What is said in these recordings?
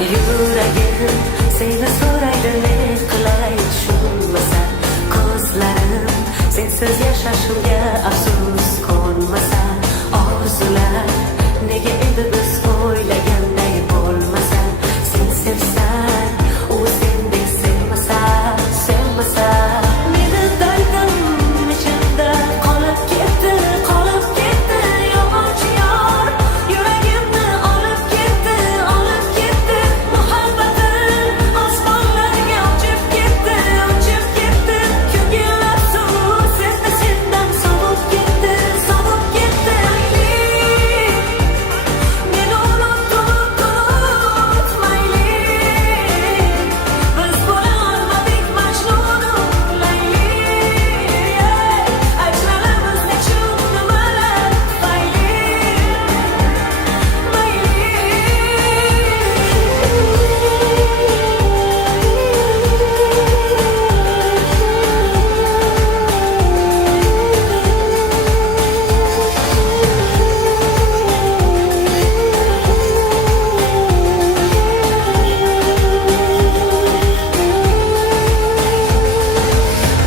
Yuragim seni so'raydi, ne qilay tushunmasan. Ko'zlarim sensiz yashashimga afsus qo'nmasa. Orzular nega endi biz o'ylaganday bo'lmasa. Sen sevsan, u sendek sevmasa, sevmasa. Meni dardim ichimda qolib ketdi, qolib ketdi. Yolg'onchi yor yuragimni olib ketdi, olib ketdi. Muhabbatim osmonlarga uchib ketdi, uchib ketdi. Ko'ngil afsus endi sendan sovib ketdi, sovib ketdi. Meni unut mayli, biz bo'la olmadik Majnunu Layli. Ajralamiz nechun nimalar mayli,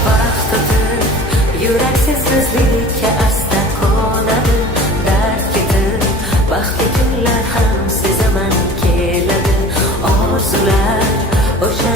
vaqt o'tib yurak sensizlikka asta qo'nadi. Dard ketib baxtli kunlar ham sezaman keladi. Orzular o'sha